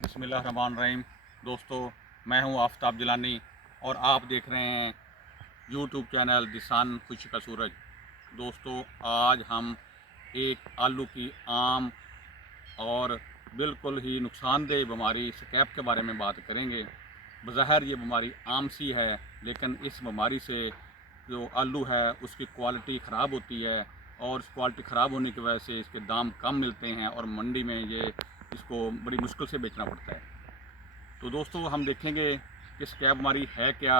बिस्मिल्लाहिर्रहमानिर्रहीम। दोस्तों, मैं हूं आफ्ताब जिलानी और आप देख रहे हैं यूट्यूब चैनल दिसान खुशी का सूरज। दोस्तों, आज हम एक आलू की आम और बिल्कुल ही नुकसानदेह बीमारी स्कैब के बारे में बात करेंगे। बज़ाहिर ये बीमारी आम सी है, लेकिन इस बीमारी से जो आलू है उसकी क्वालिटी ख़राब होती है और इस क्वालिटी ख़राब होने की वजह से इसके दाम कम मिलते हैं और मंडी में ये इसको बड़ी मुश्किल से बेचना पड़ता है। तो दोस्तों, हम देखेंगे कि स्कैब बीमारी है क्या,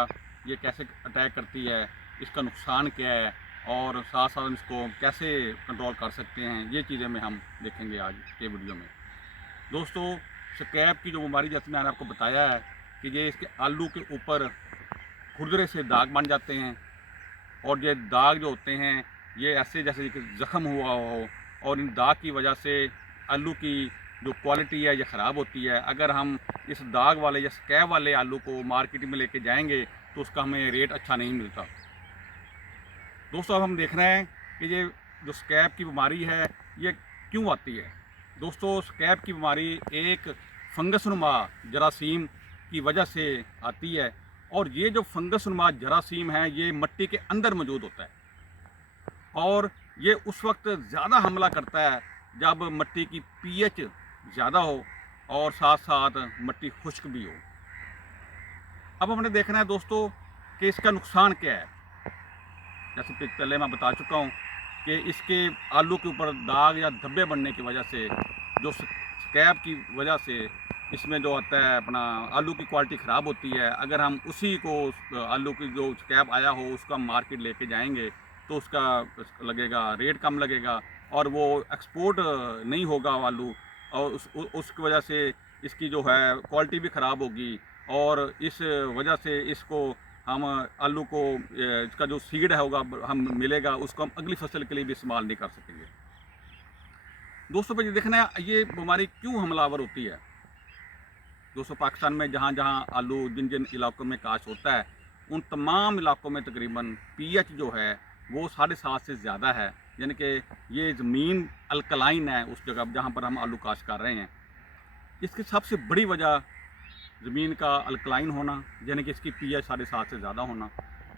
ये कैसे अटैक करती है, इसका नुकसान क्या है और साथ साथ हम इसको कैसे कंट्रोल कर सकते हैं। ये चीज़ें में हम देखेंगे आज के वीडियो में। दोस्तों, स्कैब की जो बीमारी, जैसे मैंने आपको बताया है कि ये इसके आलू के ऊपर खुरदरे से दाग बन जाते हैं और ये दाग जो होते हैं ये ऐसे जैसे कि ज़ख़म हुआ हो और इन दाग की वजह से आलू की जो क्वालिटी है ये ख़राब होती है। अगर हम इस दाग वाले या स्कैब वाले आलू को मार्केट में लेके जाएंगे तो उसका हमें रेट अच्छा नहीं मिलता। दोस्तों, अब हम देख रहे हैं कि ये जो स्कैब की बीमारी है ये क्यों आती है। दोस्तों, स्कैब की बीमारी एक फंगसनुमा जरासीम की वजह से आती है और ये जो फंगसनुमा जरासीम है ये मिट्टी के अंदर मौजूद होता है और ये उस वक्त ज़्यादा हमला करता है जब मिट्टी की पीएच ज़्यादा हो और साथ साथ मिट्टी खुश्क भी हो। अब हमने देखना है दोस्तों कि इसका नुकसान क्या है। जैसे कि पहले मैं बता चुका हूँ कि इसके आलू के ऊपर दाग या धब्बे बनने की वजह से, जो स्कैब की वजह से इसमें जो आता है अपना आलू की क्वालिटी ख़राब होती है। अगर हम उसी को आलू की जो स्कैब आया हो उसका मार्केट लेके जाएंगे तो उसका लगेगा रेट कम लगेगा और वो एक्सपोर्ट नहीं होगा आलू और उसकी वजह से इसकी जो है क्वालिटी भी ख़राब होगी और इस वजह से इसको हम आलू को इसका जो सीड है होगा हम मिलेगा उसको हम अगली फसल के लिए भी इस्तेमाल नहीं कर सकेंगे। दोस्तों, पर ये देखना है ये बीमारी क्यों हमलावर होती है। दोस्तों, पाकिस्तान में जहाँ जहाँ आलू जिन जिन इलाकों में काश्त होता है उन तमाम इलाकों में तकरीबन पीएच जो है वो 7.5 से ज़्यादा है। यानी कि ये ज़मीन अल्कलाइन है उस जगह जहाँ पर हम आलू काश्त कर रहे हैं। इसकी सबसे बड़ी वजह ज़मीन का अल्कलाइन होना, यानी कि इसकी पीएच 7.5 से ज़्यादा होना।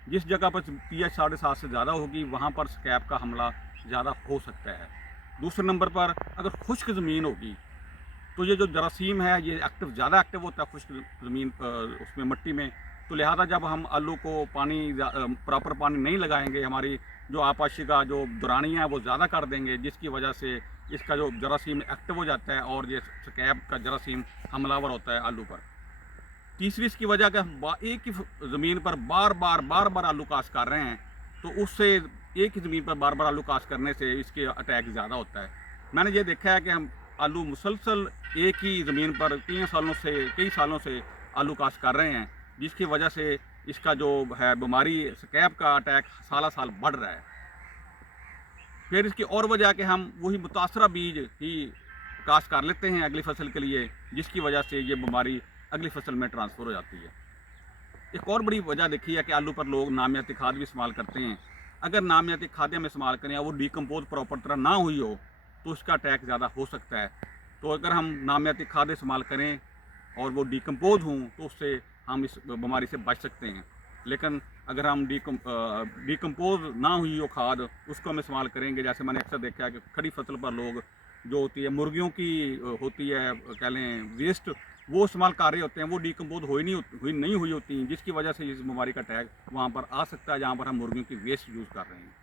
जिस जगह पर पीएच 7.5 से ज़्यादा होगी वहाँ पर स्कैब का हमला ज़्यादा हो सकता है। दूसरे नंबर पर अगर खुश्क ज़मीन होगी तो ये जो जरासीम है ये ज़्यादा एक्टिव होता है खुश्क ज़मीन उसमें मिट्टी में। तो लिहाजा जब हम आलू को पानी प्रॉपर पानी नहीं लगाएंगे, हमारी जो आपाशी का जो दुरानी है वो ज़्यादा कर देंगे, जिसकी वजह से इसका जो जरासीम एक्टिव हो जाता है और ये स्कैब का जरासीम हमलावर होता है आलू पर। तीसरी इसकी वजह कि हम एक ही ज़मीन पर बार बार आलू काश्त कर रहे हैं तो उससे एक ही ज़मीन पर बार बार आलू काश्त करने से इसके अटैक ज़्यादा होता है। मैंने ये देखा है कि हम आलू मुसलसल एक ही ज़मीन पर कई सालों से आलू काश्त कर रहे हैं, जिसकी वजह से इसका जो है बीमारी स्कैब का अटैक साल साल बढ़ रहा है। फिर इसकी और वजह कि हम वही मुतासरा बीज ही काश्त कर लेते हैं अगली फसल के लिए, जिसकी वजह से ये बीमारी अगली फसल में ट्रांसफ़र हो जाती है। एक और बड़ी वजह देखी है कि आलू पर लोग नामियाती खाद भी इस्तेमाल करते हैं। अगर नामियाती खादें हम इस्तेमाल करें और वो डिकम्पोज प्रॉपर तरह ना हुई हो तो उसका अटैक ज़्यादा हो सकता है। तो अगर हम नामियाती खादें इस्तेमाल करें और वो डिकम्पोज हों तो उससे हम इस बीमारी से बच सकते हैं। लेकिन अगर हम डिकम्पोज ना हुई हो खाद उसको हम इस्तेमाल करेंगे, जैसे मैंने अक्सर देखा है कि खड़ी फसल पर लोग जो होती है मुर्गियों की होती है कह लें वेस्ट, वो इस्तेमाल कर रहे होते हैं, वो डिकम्पोज नहीं हुई होती, जिसकी वजह से इस बीमारी का अटैक वहाँ पर आ सकता है जहाँ पर हम मुर्गियों की वेस्ट यूज़ कर रहे हैं।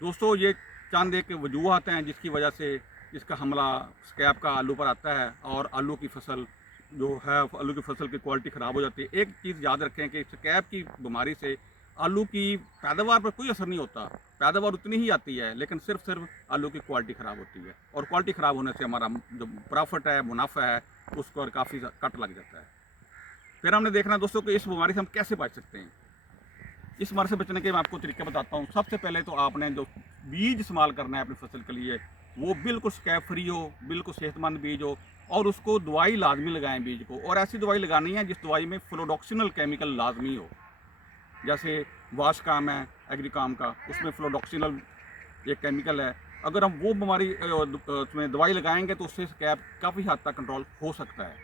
दोस्तों, ये चंद एक वजूहत हैं जिसकी वजह से इसका हमला स्कैब का आलू पर आता है और आलू की फसल जो है आलू की फसल की क्वालिटी ख़राब हो जाती है। एक चीज़ याद रखें कि स्कैब की बीमारी से आलू की पैदावार पर कोई असर नहीं होता, पैदावार उतनी ही आती है, लेकिन सिर्फ आलू की क्वालिटी ख़राब होती है और क्वालिटी ख़राब होने से हमारा जो प्रॉफिट है, मुनाफा है, उसको काफ़ी कट लग जाता है। फिर हमने देखना दोस्तों कि इस बीमारी से हम कैसे बच सकते हैं। इस बीमारी से बचने के मैं आपको तरीके बताता हूँ। सबसे पहले तो आपने जो बीज इस्तेमाल करना है अपनी फसल के लिए वो बिल्कुल स्कैब फ्री हो, बिल्कुल सेहतमंद बीज हो और उसको दवाई लाजमी लगाएं बीज को, और ऐसी दवाई लगानी है जिस दवाई में फ्लोडोक्सिनल केमिकल लाजमी हो। जैसे वाश काम है एग्रीकाम का, उसमें फ्लोडोक्सिनल एक केमिकल है, अगर हम वो बीमारी उसमें दवाई लगाएंगे तो उससे स्कैब काफ़ी हद तक कंट्रोल हो सकता है।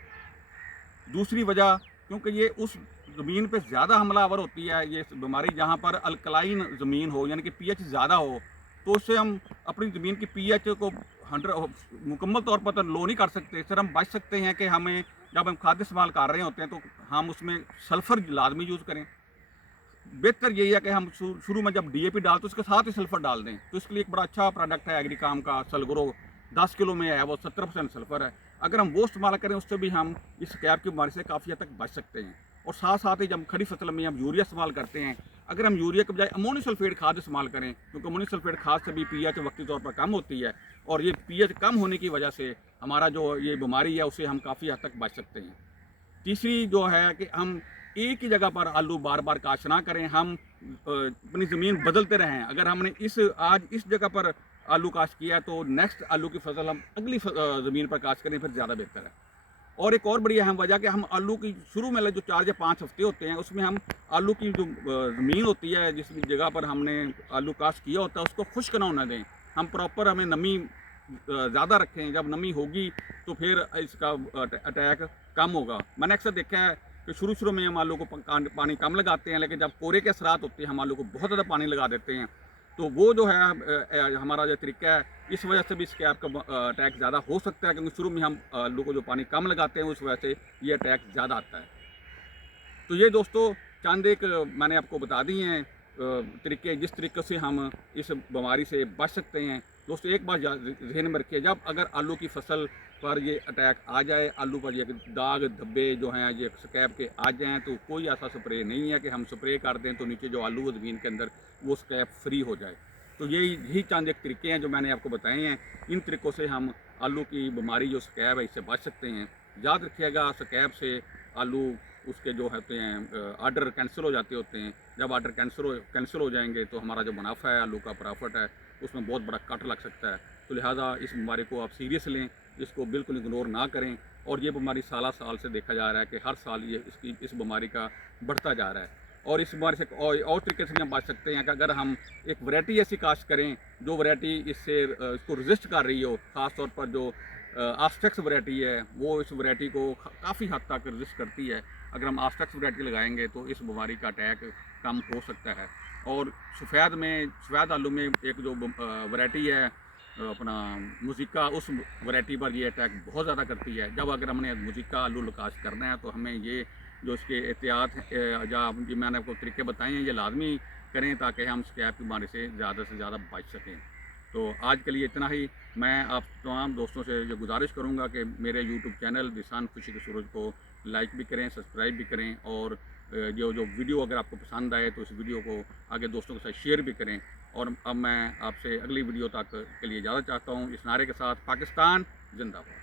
दूसरी वजह, क्योंकि ये उस ज़मीन पे ज़्यादा हमलावर होती है ये बीमारी जहाँ पर अल्कलाइन ज़मीन हो, यानी कि पीएच ज़्यादा हो, तो उससे हम अपनी ज़मीन की पीएच को 100 मुकम्मल तौर पर तो लो नहीं कर सकते। सर हम बच सकते हैं कि हमें जब हम खाद इस्तेमाल कर रहे होते हैं तो हम उसमें सल्फ़र लाजमी यूज़ करें। बेहतर यही है कि हम शुरू में जब डीएपी डालते तो उसके साथ ही सल्फ़र डाल दें। तो इसके लिए एक बड़ा अच्छा प्रोडक्ट है एग्रीकाम का सलग्रो, 10 किलो में है, वो 70% सल्फ़र है। अगर हम वो इस्तेमाल करें उससे भी हम इस स्कैब की बीमारी से काफ़ी हद तक बच सकते हैं। और साथ साथ ही जब खड़ी फसल में हम यूरिया इस्तेमाल करते हैं, अगर हम यूरिया के बजाय अमोनियम सल्फेट खाद इस्तेमाल करें, क्योंकि अमोनियम सल्फेट खाद से भी पीएच वक्ती तौर पर कम होती है, और ये पीएच कम होने की वजह से हमारा जो ये बीमारी है उससे हम काफ़ी हद तक बच सकते हैं। तीसरी जो है कि हम एक ही जगह पर आलू बार बार काश ना करें, हम अपनी ज़मीन बदलते रहें। अगर हमने आज इस जगह पर आलू काश किया तो नेक्स्ट आलू की फसल हम अगली ज़मीन पर काश करें, फिर ज़्यादा बेहतर है। और एक और बड़ी अहम वजह कि हम आलू की शुरू में जो 4 या 5 हफ्ते होते हैं उसमें हम आलू की जो ज़मीन होती है जिस जगह पर हमने आलू काश किया होता है उसको खुश्क ना होने दें। हम प्रॉपर हमें नमी ज़्यादा रखें, जब नमी होगी तो फिर इसका अटैक कम होगा। मैंने अक्सर देखा है कि शुरू में हम आलू को पानी कम लगाते हैं, लेकिन जब कोरे के असरात होते हैं हम आलू को बहुत ज़्यादा पानी लगा देते हैं। तो वो जो है हमारा जो तरीका है, इस वजह से भी स्कैब का अटैक ज़्यादा हो सकता है, क्योंकि शुरू में हम आलू को जो पानी कम लगाते हैं उस वजह से ये अटैक ज़्यादा आता है। तो ये दोस्तों चंद एक मैंने आपको बता दिए हैं तरीके, जिस तरीके से हम इस बीमारी से बच सकते हैं। दोस्तों एक बात ज़हन में रखिए, जब अगर आलू की फसल पर ये अटैक आ जाए, आलू पर ये दाग धब्बे जो हैं ये स्कैब के आ जाएँ, तो कोई ऐसा स्प्रे नहीं है कि हम स्प्रे कर दें तो नीचे जो आलू है ज़मीन के अंदर वो स्कैब फ्री हो जाए। तो यही चंद एक तरीके हैं जो मैंने आपको बताए हैं। इन तरीक़ों से हम आलू की बीमारी जो स्कैब है इससे बच सकते हैं। याद रखिएगा, स्कैब से आलू उसके जो होते हैं आर्डर कैंसिल हो जाते होते हैं। जब आर्डर कैंसिल हो जाएंगे तो हमारा जो मुनाफा है, आलू का प्रॉफिट है, उसमें बहुत बड़ा कट लग सकता है। तो लिहाजा इस बीमारी को आप सीरियस लें, इसको बिल्कुल इग्नोर ना करें। और ये बीमारी साल से देखा जा रहा है कि हर साल ये इस बीमारी का बढ़ता जा रहा है। और इस बीमारी से और तरीके से हम बच सकते हैं कि अगर हम एक वैरायटी ऐसी काश्त करें जो वैरायटी इसको रजिस्ट कर रही हो, ख़ास तौर पर जो आस्टेक्स वैरायटी है वो इस वैरायटी को काफ़ी हद तक रजिस्ट करती है। अगर हम आस्टेक्स वैरायटी लगाएंगे तो इस बीमारी का अटैक कम हो सकता है। और सफ़ेद आलू में एक जो वैरायटी है अपना मुजिका, उस वैरायटी पर ये अटैक बहुत ज़्यादा करती है। जब अगर हमने मुजिका आलू काश्त करना है तो हमें ये जो इसके एहतियात जो मैंने आपको तरीके बताए हैं ये लाजमी करें, ताकि हम स्कैब की बीमारी से ज़्यादा बच सकें। तो आज के लिए इतना ही। मैं आप तमाम दोस्तों से ये गुजारिश करूंगा कि मेरे यूट्यूब चैनल दिसान खुशी के सूरज को लाइक भी करें, सब्सक्राइब भी करें, और जो वीडियो अगर आपको पसंद आए तो इस वीडियो को आगे दोस्तों के साथ शेयर भी करें। और अब मैं आपसे अगली वीडियो तक के लिए इजाज़त चाहता हूँ इस नारे के साथ, पाकिस्तान जिंदाबाद।